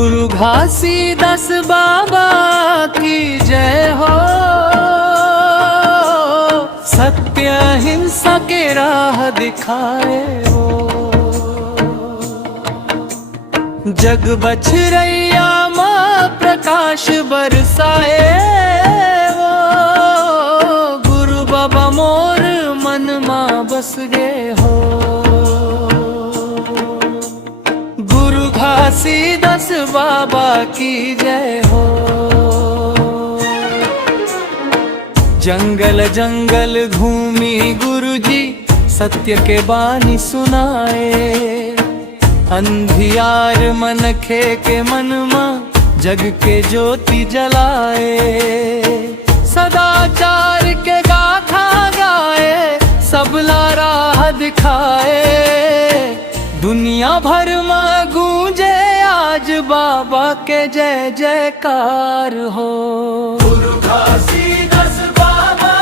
गुरु घासीदास बाबा की जय हो। सत्य अहिंसा के राह दिखाए वो, जग बछरैया माँ प्रकाश बरसाए वो। गुरु बाबा मोर मन माँ बस गए हो। गुरु घासीदास बाबा की जय हो। जंगल जंगल घूमी गुरुजी सत्य के बानी सुनाए। अंधियार मनखे के मन में जग के ज्योति जलाए। सदाचार के गाथा गाए, सबला राह दिखाए। दुनिया भर में गूंजे आज बाबा के जय जयकार हो। गुरु घासीदास बाबा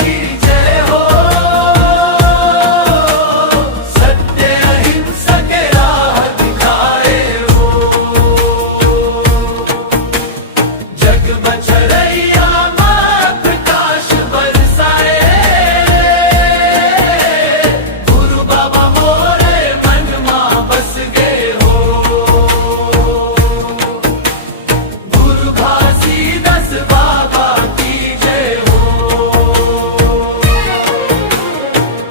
की जय हो। सत्य अहिंसा के राह दिखाए हो। जग बछरैया माँ प्रकाश बरसाए। गुरु बाबा मोरे मन माँ बस गए हो। गुरु घासीदास बाबा की जय हो।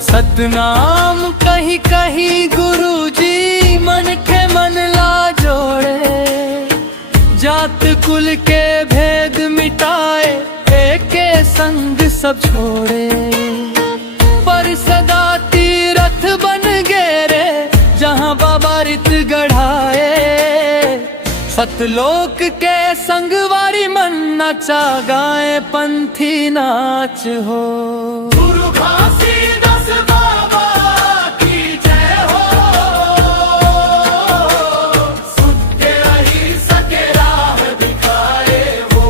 सतनाम कही कही गुरु जी मन के मन ला जोड़े। जात कुल के भेद मिटाए, एके संग सब छोड़े। पर सदा तीरथ बन गए रे जहाँ बाबा रित गढ़ाए। सतलोक के संगवारी मन नचा गाए पंथी नाच हो। गुरु घासीदास बाबा की जय हो। सत्य अहिंसा के राह दिखाए हो।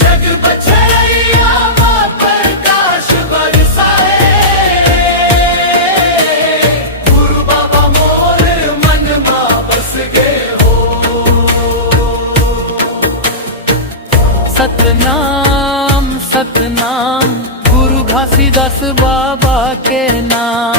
जग बछरैया माँ प्रकाश बरसाए। गुरु बाबा मोर मन माँ बस गए हो। सतनाम सतनाम गुरु घासीदास बाबा के नाम।